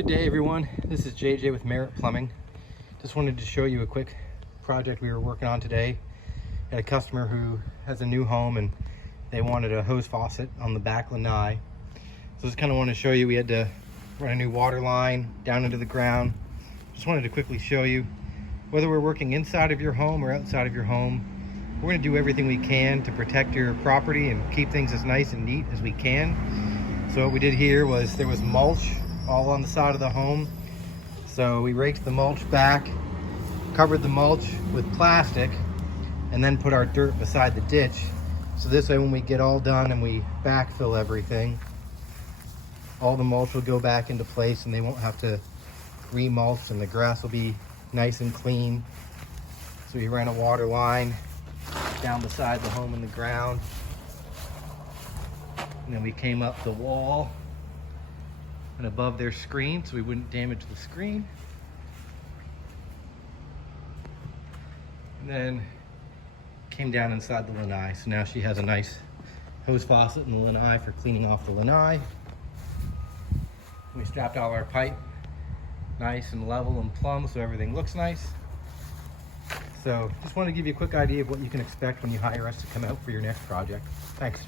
Good day everyone, this is JJ with Merit Plumbing. Just wanted to show you a quick project we were working on today. I had a customer who has a new home and they wanted a hose faucet on the back lanai. So just kind of want to show you, we had to run a new water line down into the ground. Just wanted to quickly show you, whether we're working inside of your home or outside of your home, we're going to do everything we can to protect your property and keep things as nice and neat as we can. So what we did here was, there was mulch all on the side of the home. So we raked the mulch back, covered the mulch with plastic, and then put our dirt beside the ditch. So this way when we get all done and we backfill everything, all the mulch will go back into place and they won't have to remulch, and the grass will be nice and clean. So we ran a water line down beside the home in the ground. And then we came up the wall and above their screen so we wouldn't damage the screen. And then came down inside the lanai. So now she has a nice hose faucet in the lanai for cleaning off the lanai. We strapped all our pipe nice and level and plumb so everything looks nice. So just want to give you a quick idea of what you can expect when you hire us to come out for your next project. Thanks.